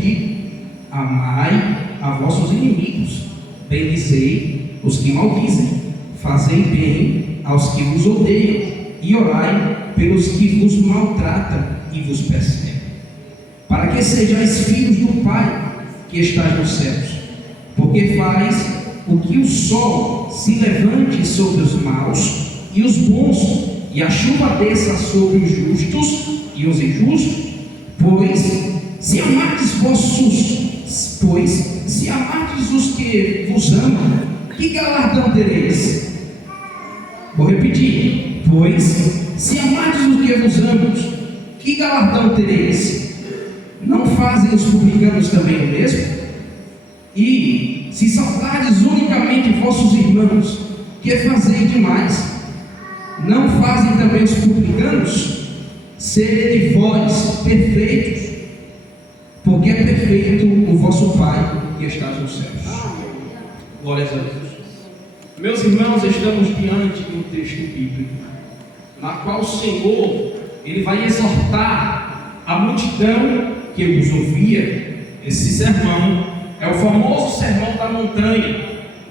repetir: amai a vossos inimigos, bendizei os que maldizem, fazei bem aos que vos odeiam, e orai pelos que vos maltratam e vos perseguem, para que sejais filhos do Pai que estás nos céus, porque faz o que o sol se levante sobre os maus e os bons, e a chuva desça sobre os justos e os injustos. Pois se amardes os que vos amam, que galardão tereis? Vou repetir: pois se amardes os que vos amam, que galardão tereis? Não fazem os publicanos também o mesmo? E se saudardes unicamente vossos irmãos, que fazeis demais? Não fazem também os publicanos? Sede vós perfeitos, porque é perfeito o vosso Pai que está nos céus. Glórias a Deus. Meus irmãos, estamos diante de um texto bíblico, na qual o Senhor, Ele vai exortar a multidão que os ouvia. Esse sermão é o famoso sermão da montanha,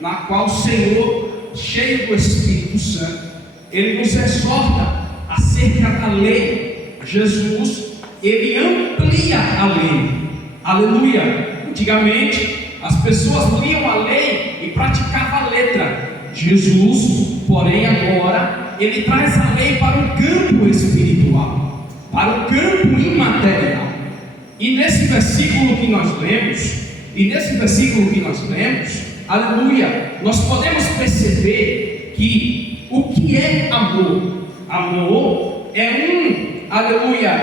na qual o Senhor, cheio do Espírito Santo, Ele nos exorta acerca da lei. Jesus, Ele amplia a lei. Aleluia! Antigamente, as pessoas liam a lei e praticavam a letra. Jesus, porém, agora, Ele traz a lei para o campo espiritual, para o campo imaterial. E nesse versículo que nós lemos, aleluia, nós podemos perceber que o que é amor? Amor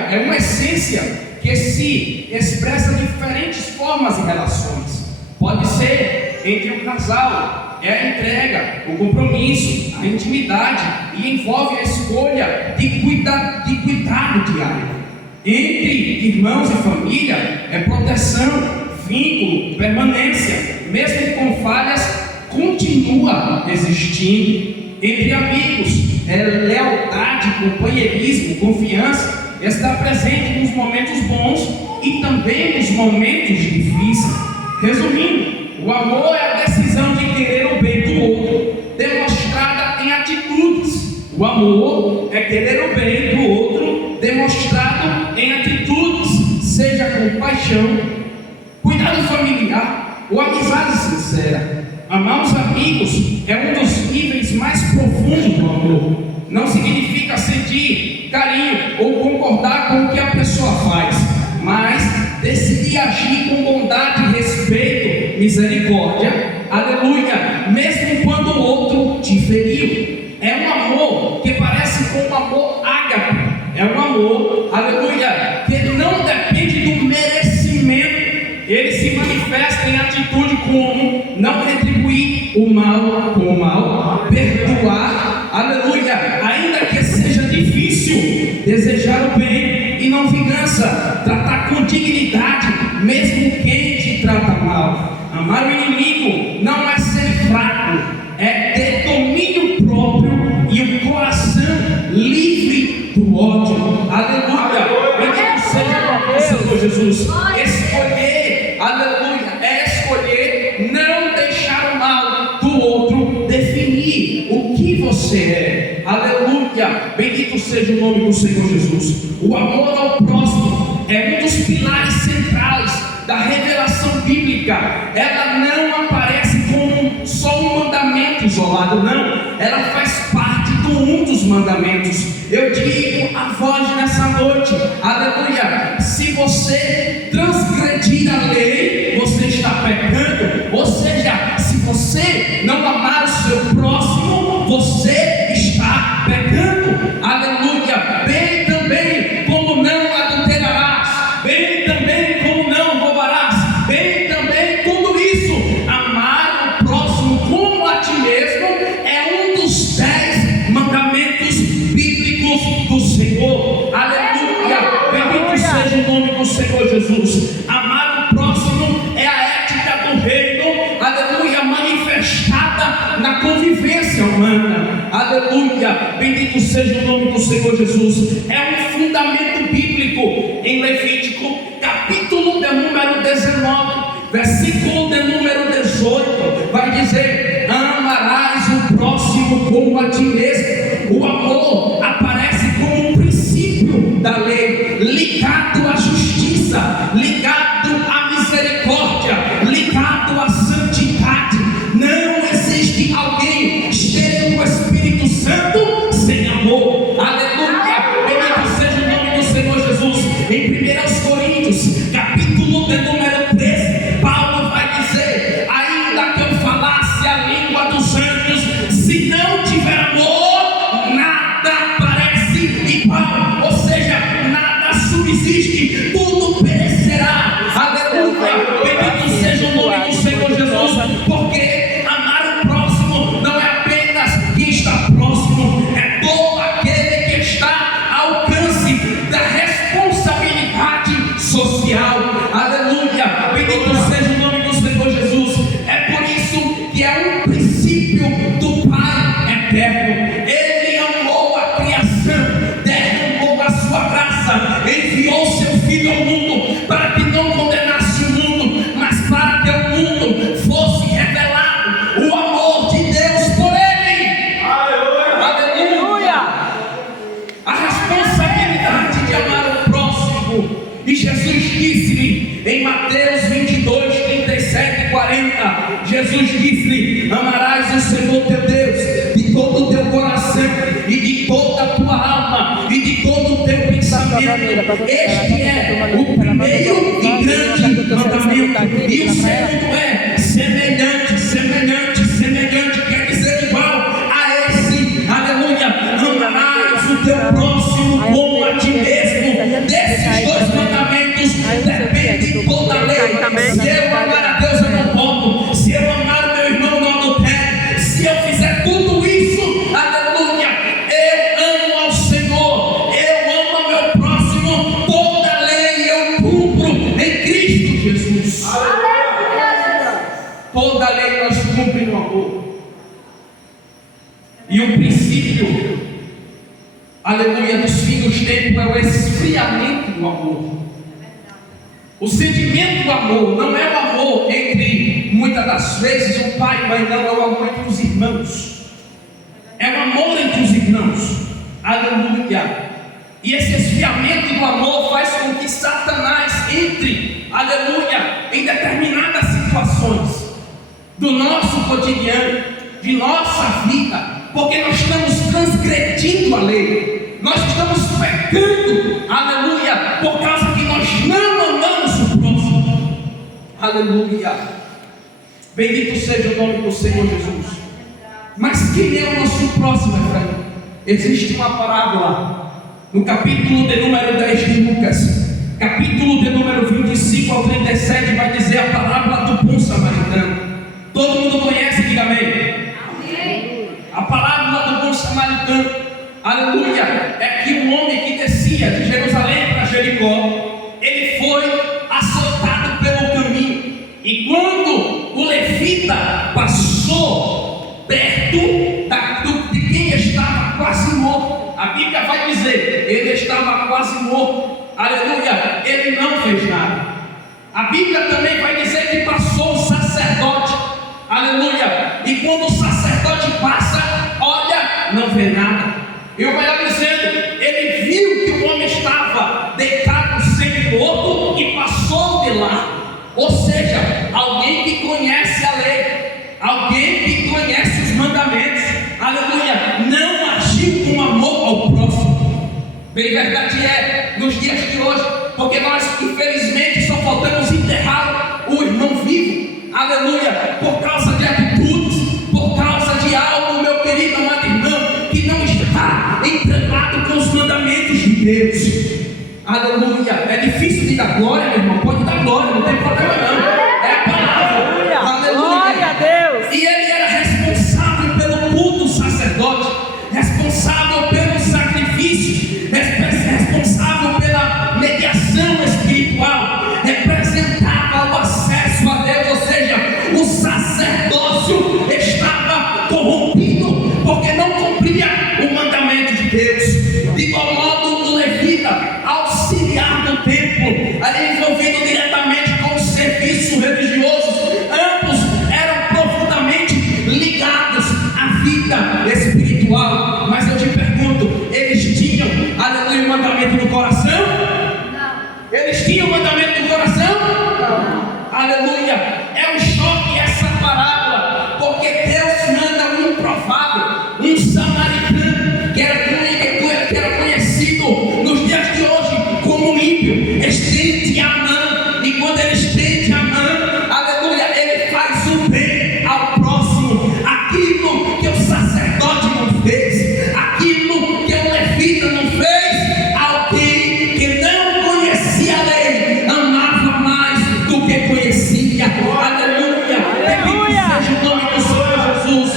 é uma essência que se expressa de diferentes formas e relações. Pode ser entre um casal, é a entrega, o compromisso, a intimidade, e envolve a escolha de cuidado diário. Entre irmãos e família é proteção, vínculo, permanência, mesmo com falhas, continua existindo. Entre amigos é lealdade, companheirismo, confiança, está presente nos momentos bons e também nos momentos difíceis. Resumindo, o amor é a decisão de querer o bem do outro, demonstrada em atitudes. O amor é querer o bem do outro, demonstrado em atitudes, seja com paixão, cuidado familiar ou amizade sincera. Amar os amigos é um dos níveis mais profundos do amor. Não significa sentir carinho ou concordar com o que a pessoa faz, mas decidir agir com bondade, respeito, misericórdia, aleluia, mesmo quando o outro te feriu. É um amor que parece com um amor ágape. É um amor, aleluia, que não depende do merecimento. Ele se manifesta em atitude como não retribuir o mal com o mal, perdoar, aleluia, ainda que seja difícil, desejar o bem e não vingança, tratar com dignidade, mesmo quem te trata mal. Amar o inimigo não é ser fraco, é ter domínio próprio e o coração livre do ódio. Aleluia, bendito seja o Senhor Jesus. Escolher, aleluia, é escolher não deixar o mal do outro definir o que você é. Aleluia, bendito seja o nome do Senhor Jesus. O amor ao próximo é um dos pilares centrais da revelação bíblica. Ela não aparece como só um mandamento isolado, não. Ela faz parte do um dos mandamentos. Eu digo a vós nessa noite, aleluia, se você transgredir a lei, você está pecando. Ou seja, se você não amar o seu próximo, você está pecando. Aleluia, bem também como não adulterarás, bem também como não roubarás, bem também tudo isso. Amar o próximo como a ti mesmo é um dos 10 mandamentos bíblicos do Senhor. Aleluia, bendito seja o nome do Senhor Jesus. Amar o próximo é a ética do reino, aleluia, manifestada na convivência humana. Aleluia, bendito seja o nome do Senhor Jesus. É um fundamento bíblico em Levítico, capítulo de número 19, versículo de número 18, vai dizer: amarás o próximo como a ti mesmo. O amor aparece como um princípio da lei, ligado à justiça, ligado à misericórdia, ligado à santidade. Não existe alguém cheio do Espírito Santo sem amor. Aleluia, bendito seja o nome do Senhor Jesus. Em 1 Coríntios, capítulo de número 13, Paulo vai dizer: ainda que eu falasse a língua dos anjos, se não tiver amor, nada parece igual. Ou seja, nada subsiste, tudo perecerá. Aleluia, bendito seja o nome do Senhor Jesus. Porque amar o próximo não é apenas quem está próximo, é todo aquele que está ao alcance da responsabilidade social. Aleluia, bendito seja o nome do Senhor Jesus. É por isso que é um princípio do Pai eterno. Ele amou a criação, derramou a sua graça, enviou seu Filho ao mundo para que não condenasse o mundo, mas para que o mundo fosse revelado o amor de Deus por ele. Aleluia! A responsabilidade de amar o próximo. E Jesus disse-lhe em Mateus 22, 37 e 40, Jesus disse-lhe: amarás o Senhor teu Deus de todo o teu coração e de toda a tua alma e de todo o teu pensamento. Este é o primeiro e grande mandamento. E o segundo é semelhante, semelhante, semelhante, quer dizer igual a esse. Aleluia! Amarás o teu próximo como a ti mesmo. Desses dois mandamentos depende toda a lei. Se eu amar a Deus, eu não posso. Se eu amar o meu irmão, não adultero. Se eu fizer tudo isso, aleluia, eu amo ao Senhor, eu amo ao meu próximo. Toda a lei eu cumpro em Cristo Jesus. Toda a lei nós cumprimos no amor. E o princípio, aleluia, dos fins dos tempos é o esfriamento do amor. O sentimento do amor não é o amor entre, muitas das vezes, o pai e mãe, não, é o amor entre os irmãos. É o amor entre os irmãos. Aleluia. E esse esfriamento do amor faz com que Satanás entre, aleluia, em determinadas situações do nosso cotidiano, de nossa vida, porque nós estamos transgredindo a lei, nós estamos pecando, aleluia, por causa que nós não amamos o próximo. Aleluia, bendito seja o nome do Senhor Jesus. Mas quem é o nosso próximo, Efraim? Existe uma parábola no capítulo de número 10 de Lucas, capítulo de número 25 ao 37, vai dizer a parábola do bom samaritano. Todo mundo conhece, diga amém. A parábola do bom samaritano, aleluia, é que um homem que descia de Jerusalém para Jericó, ele foi açoitado pelo caminho, e quando o levita passou perto de quem estava quase morto, a Bíblia vai dizer, ele estava quase morto, aleluia, ele não fez nada. A Bíblia também vai dizer que passou o sacerdote, aleluia, e quando o sacerdote passa, olha, não vê nada. E o melhor dizendo, ele viu que o homem estava deitado semi-morto e passou de lá. Ou seja, alguém que conhece a lei, alguém que conhece os mandamentos, aleluia, não agiu com amor ao próximo. Bem, verdade é, nos dias de hoje, porque nós infelizmente só faltamos enterrar o irmão vivo, aleluia, por causa de atitudes, por causa de algo, meu querido amado irmão, que não está entregado com os mandamentos de Deus. Aleluia, é difícil de dar glória, meu irmão, pode dar glória, não tem problema não, é a palavra. Aleluia, glória a Deus. E ele era responsável pelo culto sacerdote, responsável pelo sacrifício, responsável pela mediação espiritual, representava o acesso a Deus, ou seja, o sacerdócio estava corrompido, porque não cumpria o mandamento de Deus. De igual modo, o levita, auxiliar do templo, ali envolvido diretamente com o gente amando, aleluia, ele faz o bem ao próximo. Aquilo que o sacerdote não fez, aquilo que o levita não fez, alguém que não conhecia a lei amava mais do que conhecia. Aleluia, bendito seja o nome do Senhor Jesus,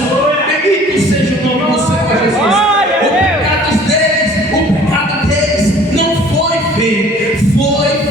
bendito seja o nome do Senhor Jesus. O pecado deles não foi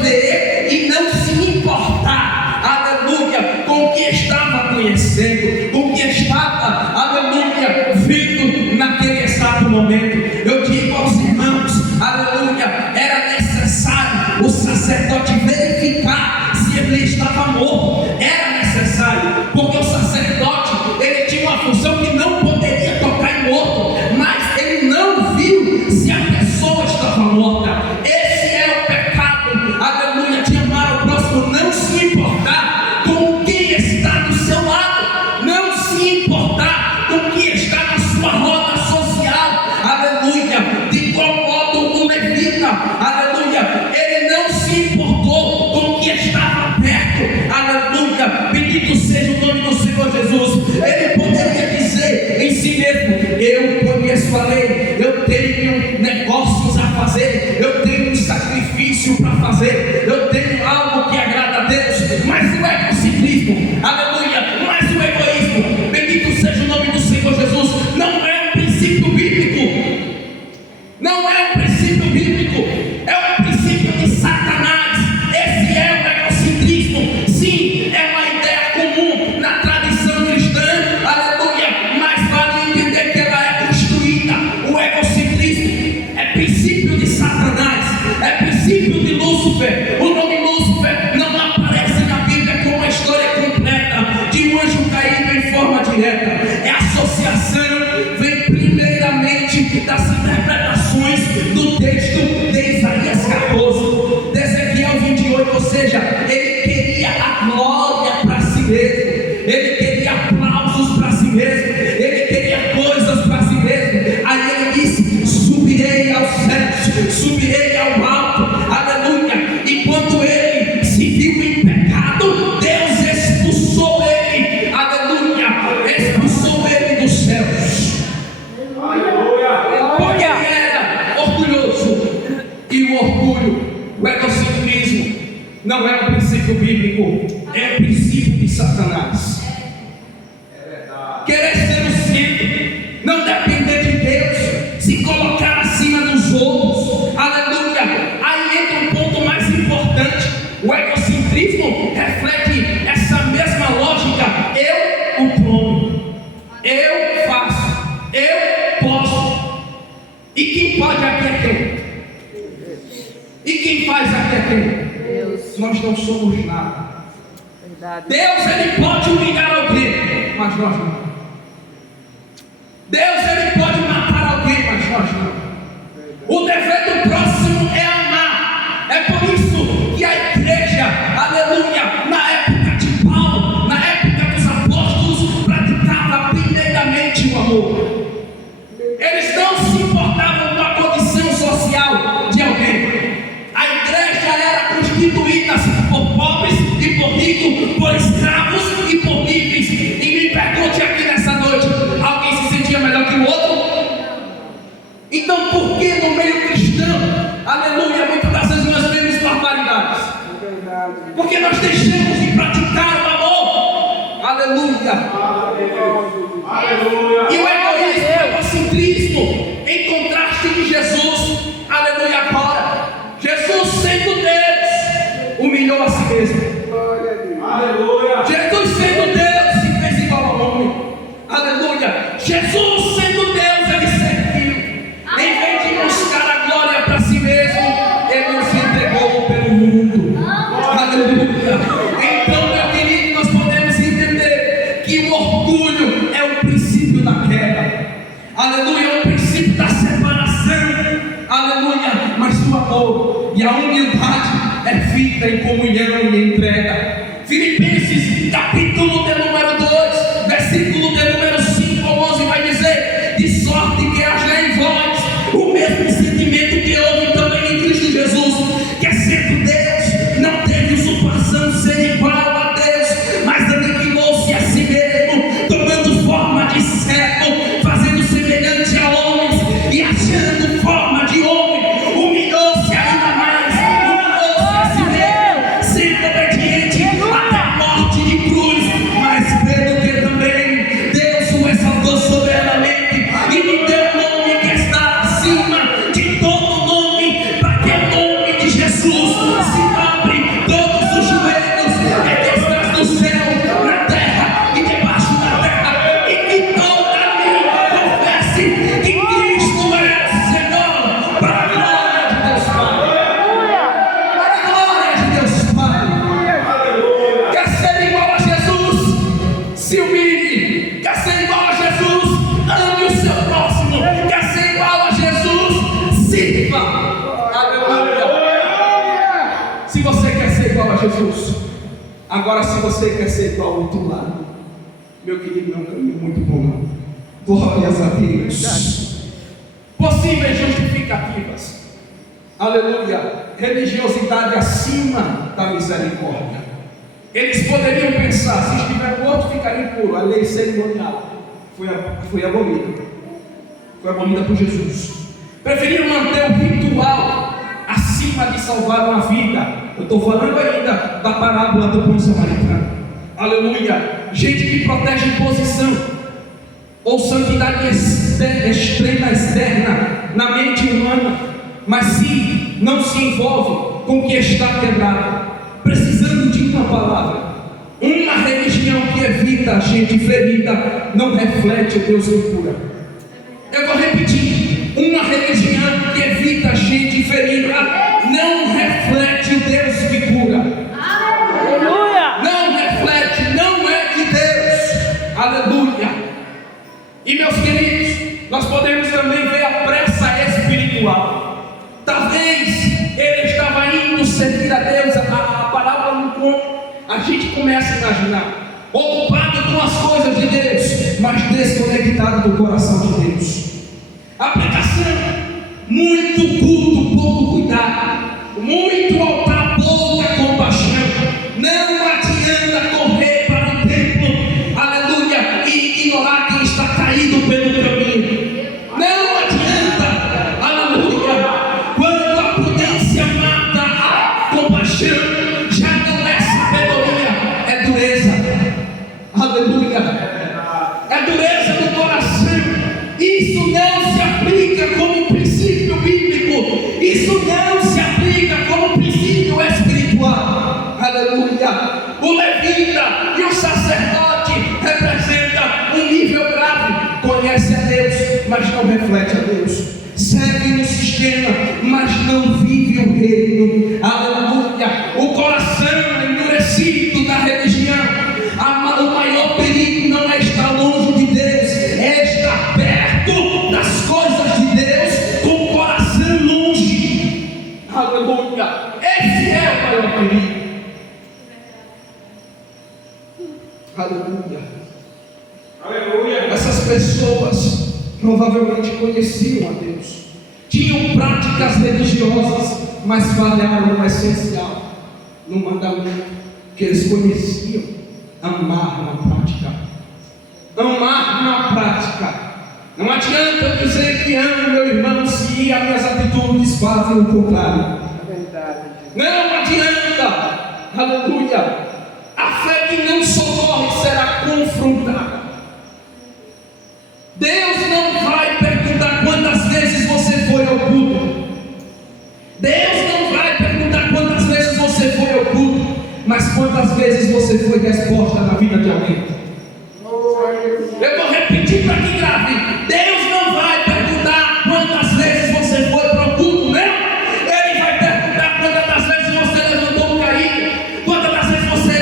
ver e não se importar, aleluia, com o que estava conhecendo, com o que estava, aleluia, vindo naquele exato momento. Eu digo aos irmãos, aleluia, era necessário o sacerdote verificar se ele estava morto. Era necessário, porque o sacerdote, ele tinha uma função que não poderia tocar em morto, mas ele não viu se a pessoa estava morta. Esse é o pecado, aleluia, de amar o próximo, não se importar com quem está do seu lado, não se importar com quem está na sua roda social, aleluia. De igual modo o levita, aleluia, ele não se importou com o que estava perto, aleluia, bendito seja o nome do Senhor Jesus. Ele poderia dizer em si mesmo: eu conheço a lei, eu tenho negócios a fazer, eu tenho um sacrifício para fazer, eu tenho algo que agrada a Deus. Mas o egocentrismo, aleluia, mas o egoísmo, bendito seja o nome do Senhor Jesus, não é um princípio bíblico, não é um princípio bíblico, é um princípio de Satanás. Esse é o egocentrismo. Sim, é uma ideia comum na tradição cristã, aleluia, mas vale entender que ela é construída. O egocentrismo é princípio de Satanás, é princípio de Lúcifer. O nome Lúcifer não aparece na Bíblia como a história completa de um anjo caído em forma direta. É associação, vem primeiramente das interpretações do texto de Isaías 14, de Ezequiel 28, ou seja, ele queria a glória para si mesmo, ele queria aplausos para si mesmo, ele queria coisas para si mesmo. Aí ele disse: subirei aos céus, subirei ao alto, aleluia. E quando ele se viu em pecado, Deus expulsou ele, aleluia, expulsou ele dos céus, porque ele era orgulhoso. E o orgulho, o egocentrismo, não é um princípio bíblico, é um princípio de Satanás. Querer ser o centro, não depender de Deus, se colocar acima dos outros, aleluia. Aí entra um ponto mais importante. O egocentrismo reflete essa mesma lógica: eu o dono, eu faço, eu posso. E quem pode aqui é quem? E quem faz aqui é quem? Deus. Nós não somos nada. Verdade. Deus, ele pode humilhar alguém, mas nós não. Deus, ele pode matar alguém, mas nós não. O dever do próximo é amar. É por isso que a igreja, aleluia, na época de Paulo, na época dos apóstolos, praticava primeiramente o amor. Eles não se importavam com a condição social de alguém. A igreja era constituída por pobres e por ricos, por escravos e por livres. E me pergunte aqui nessa noite: alguém se sentia melhor que o outro? Então por que no meio cristão, aleluia, muitas das vezes nós vemos barbaridades? Porque nós deixamos de praticar o amor. Aleluia. E o egoísmo, o egocentrismo, em contraste de Jesus, aleluia. Agora, Jesus, sendo Deus, humilhou a si mesmo. Aleluia. Jesus, sendo Deus, se fez igual ao homem. Aleluia. Jesus, sendo Deus, ele serviu. Em vez de buscar a glória para si mesmo, ele se entregou pelo mundo. Aleluia. Então, meu querido, nós podemos entender que o orgulho é o princípio da queda. Aleluia, é o princípio da separação. Aleluia, mas o amor e a humildade é vida em comunhão e entrega. Filipenses, capítulo de número 2, versículo de número 5 ao 11, vai dizer: de sorte que haja em vós o mesmo sentimento que houve também em Cristo Jesus, que sendo Deus, não teve usurpação ser igual Agora, se você quer ser igual ao outro lado, meu querido, não é um caminho muito bom. Glórias a Deus. Possíveis justificativas. Aleluia. Religiosidade acima da misericórdia. Eles poderiam pensar: se estiver morto, ficaria impuro. A lei cerimonial foi abolida. Foi abolida por Jesus. Preferiram manter o ritual acima de salvar uma vida. Eu estou falando ainda da parábola do bom samaritano. Aleluia. Gente que protege posição ou santidade extrema externa na mente humana, mas se não se envolve com o que está quebrado, precisando de uma palavra. Uma religião que evita a gente ferida não reflete o Deus que cura. Eu vou repetir: uma religião que evita a gente ferida não reflete o Deus que cura. Aleluia! Não reflete, não é de Deus. Aleluia! E meus queridos, nós podemos também ver a pressa espiritual. Talvez ele estava indo servir a Deus. A parábola não conta. A gente começa a imaginar ocupado com as coisas de Deus, mas desconectado do coração de Deus. Aplicação: muito culto, pouco cuidado, muito altar, pouca compaixão. Não adianta correr para o templo, aleluia, e ignorar quem está caído pelo caminho. Não adianta, aleluia, quando a prudência mata a compaixão, já não é sabedoria, é dureza. Aleluia, é dureza do coração. Isso não se aplica como princípio bíblico. Isso não se aplica como princípio espiritual. Aleluia. O levita e o sacerdote representam um nível grave. Conhece a Deus, mas não reflete a Deus. Segue no sistema, mas não vive o reino. Aleluia. O coração endurecido da religião. O maior perigo não é estar longe de Deus, é estar perto das coisas de Deus com o coração longe. Aleluia. Esse é o maior perigo. Aleluia. Aleluia. Essas pessoas provavelmente conheciam a Deus, tinham práticas religiosas, mas falharam no essencial, no mandamento que eles conheciam: amar na prática. Amar na prática. Não adianta eu dizer que amo meu irmão se as minhas atitudes fazem o contrário. É verdade. Não adianta. Aleluia. A fé que não socorre será confrontada. Deus não vai perguntar quantas vezes você foi ao culto. Deus não vai perguntar quantas vezes você foi ao culto, mas quantas vezes você foi resposta na vida de alguém. Eu vou repetir para que grave. Deus não vai perguntar quantas vezes você foi para o culto, não. Ele vai perguntar quantas das vezes você levantou um caído, quantas das vezes você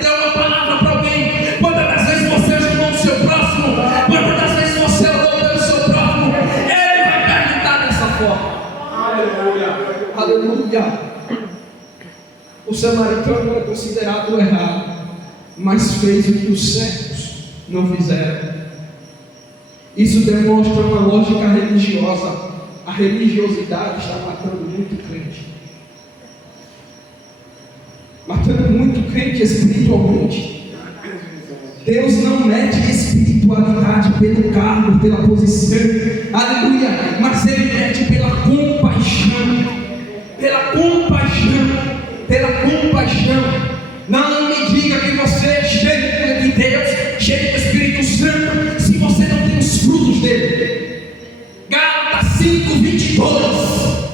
deu uma palavra para alguém, quantas das vezes você ajudou o seu próximo, quantas das vezes você orou pelo seu próximo. Ele vai perguntar dessa forma. Aleluia. Aleluia. O samaritano era considerado errado, mas fez o que os certos não fizeram. Isso demonstra uma lógica religiosa. A religiosidade está matando muito crente. Matando muito crente espiritualmente. Deus não mede espiritualidade pelo cargo, pela posição, aleluia, mas Ele mede pela compaixão. Pela compaixão. Pela compaixão. Não me diga que você é cheio de Deus, cheio do Espírito Santo, se você não tem os frutos dele. Gálatas 5:22.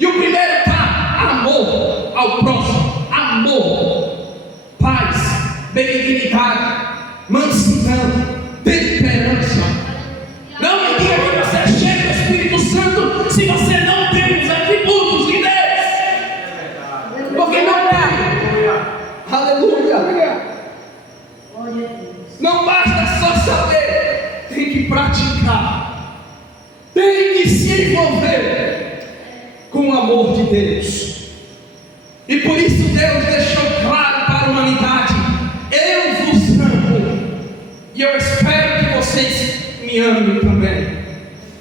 E o primeiro está: amor ao próximo, amor, paz, benignidade, mansidão, temperança. Não me diga que você é cheio do Espírito Santo se você não tem os atributos de Deus, porque não tem. Aleluia. Não basta só saber, tem que praticar, tem que se envolver com o amor de Deus. E por isso Deus deixou claro para a humanidade me ame também.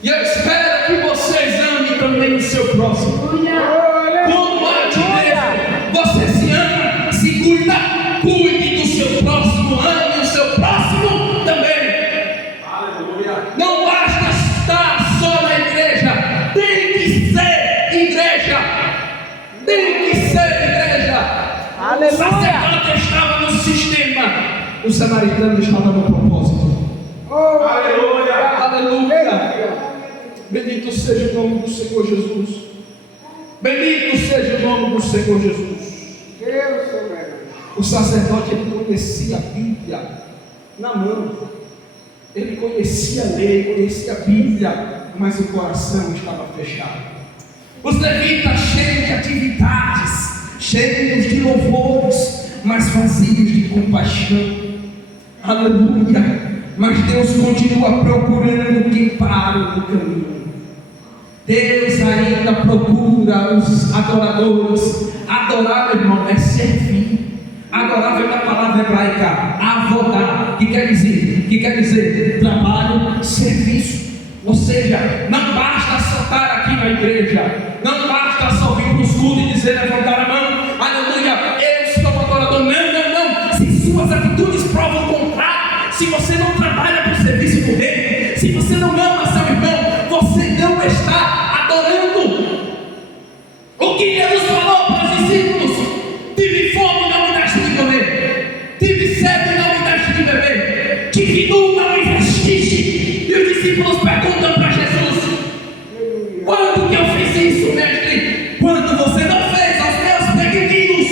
E eu espero que vocês amem também o seu próximo. Como a igreja, você se ama, se cuida, cuide do seu próximo, ame o seu próximo também. Aleluia. Não basta estar só na igreja, tem que ser igreja. Tem que ser igreja. Aleluia. O sacerdote estava no sistema, o samaritano estava no propósito. Aleluia. Aleluia. Bendito seja o nome do Senhor Jesus. Bendito seja o nome do Senhor Jesus. O sacerdote, ele conhecia a Bíblia na mão. Ele conhecia a lei, conhecia a Bíblia, mas o coração estava fechado. Os levitas cheios de atividades, cheios de louvores, mas vazios de compaixão. Aleluia. Mas Deus continua procurando quem para no caminho. Deus ainda procura os adoradores. Adorar, meu irmão, é servir. Adorar vem da palavra hebraica avodar, que quer dizer trabalho, serviço. Ou seja, não basta só estar aqui na igreja, não basta só vir para os cultos e dizer, levantar a mão, aleluia, eu sou adorador. Não. Se suas atitudes provam o contrário, se você não trabalha para o serviço do reino, se você não ama seu irmão, você não está adorando. O que Jesus falou para os discípulos: tive fome, não me deste de comer, tive sede, não me deste de beber, tive nu, não me vestiste. E os discípulos perguntam para Jesus: quando que eu fiz isso, mestre? Quando você não fez aos meus pequeninos,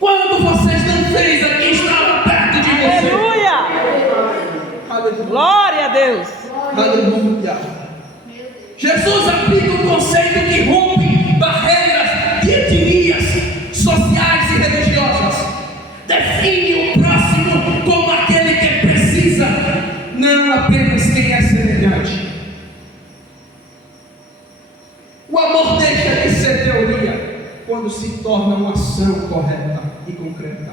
quando vocês não fez a quem estava perto de você. Aleluia. Glória a Deus. Aleluia. Jesus aplica um conceito que rompe barreiras de etnias sociais e religiosas. Define o próximo como aquele que precisa, não apenas quem é semelhante. O amor deixa de ser teoria quando se torna uma ação correta e concreta.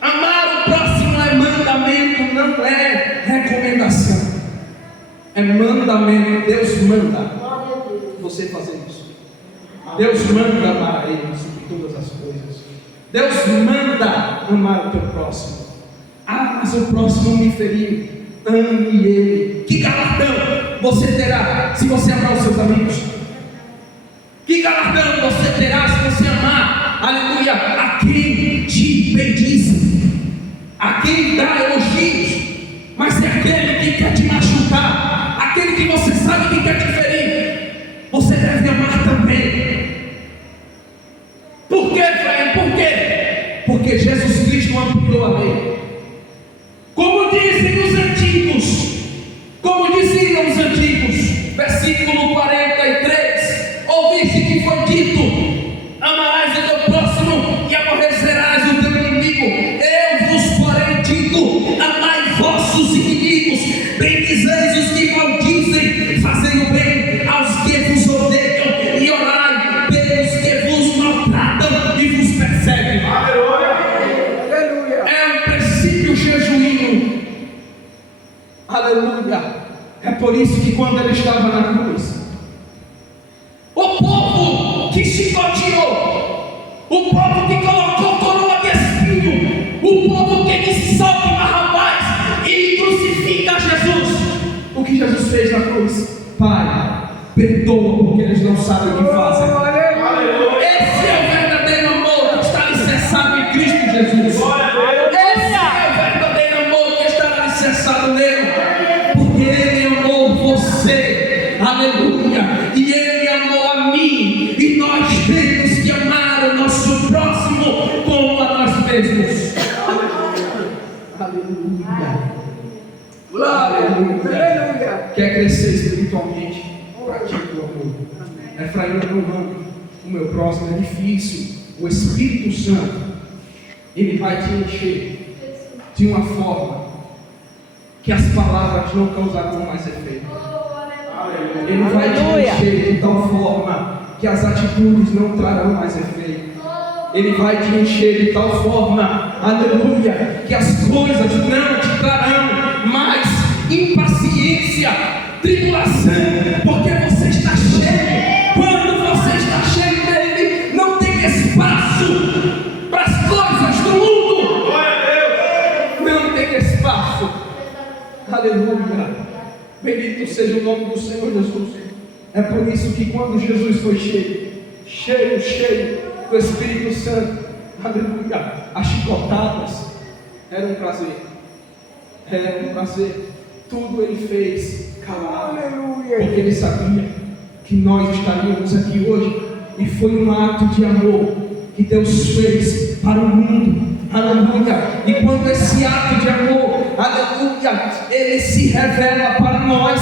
Amar o próximo é mandamento, não é recomendação. É mandamento. Deus manda você fazer isso. Deus manda amar a Ele sobre todas as coisas. Deus manda amar o teu próximo. Ah, mas o próximo me feriu. Ame ele. Que galardão você terá se você amar os seus amigos? Que galardão você terá se você amar, aleluia, a quem te bendiz, a quem dá elogios, mas é aquele que quer te machucar, aquele que você sabe que quer te ferir, você deve amar também. Por quê, velho? Por quê? Porque Jesus Cristo ampliou a lei. Como dizem os antigos, como diziam os antigos, versículo 43, ouviste que foi dito: amarás o teu próximo e aborrecerás o teu inimigo. Eu vos porém digo: amai vossos inimigos, bendizeis os que maldizem, fazei o bem aos que vos odeiam e orai pelos que vos maltratam e vos perseguem. Aleluia. É um princípio jejuíno. Aleluia. É por isso que quando ele estava na cruz, o povo que chicoteou, o povo que colocou coroa de espinho, o povo que disse solte Barrabás e crucifica Jesus, o que Jesus fez na cruz: Pai, perdoa porque eles não sabem o que fazem. Esse é o verdadeiro amor que está alicerçado em Cristo Jesus. Esse é o verdadeiro amor que está alicerçado nele, porque Ele amou você, aleluia, e Ele amou a mim, e nós temos que amar o nosso próximo como a nós mesmos. Aleluia. Aleluia. Quer crescer espiritualmente? Pratique o amor. Efraim, eu não amo o meu próximo, é difícil. O Espírito Santo, ele vai te encher de uma forma que as palavras não causarão mais efeito. Ele vai te encher de tal forma que as atitudes não trarão mais efeito. Ele vai te encher de tal forma, aleluia, que as coisas não te trarão mais Santo, porque você está cheio. Quando você está cheio dele, não tem espaço para as coisas do mundo. Não tem espaço. Aleluia. Bendito seja o nome do Senhor Jesus. É por isso que quando Jesus foi cheio do Espírito Santo, aleluia, as chicotadas era um prazer. Tudo ele fez calado, aleluia, porque ele sabia que nós estaríamos aqui hoje, e foi um ato de amor que Deus fez para o mundo, aleluia. E quando esse ato de amor, aleluia, ele se revela para nós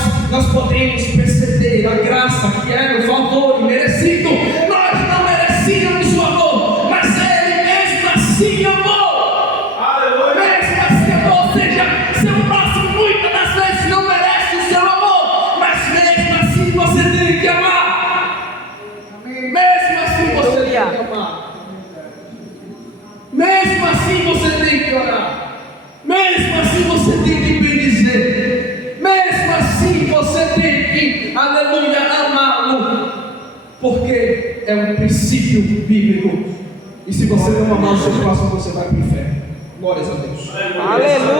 podemos perceber a graça que era o favor merecido. Nós não merecíamos o amor, mas ele mesmo assim amou. Aleluia. Mesmo assim amou. Ou seja, seu próximo muitas das vezes não merece o seu amor, mas mesmo assim você tem que amar. Mesmo assim você tem que amar. Mesmo assim você tem que orar. Mesmo assim você tem que bendizer. Mesmo assim você tem que, aleluia, amá-lo. Porque é um princípio bíblico. E se você não amar o seu próximo, você vai para o inferno. Glórias a Deus. Aleluia.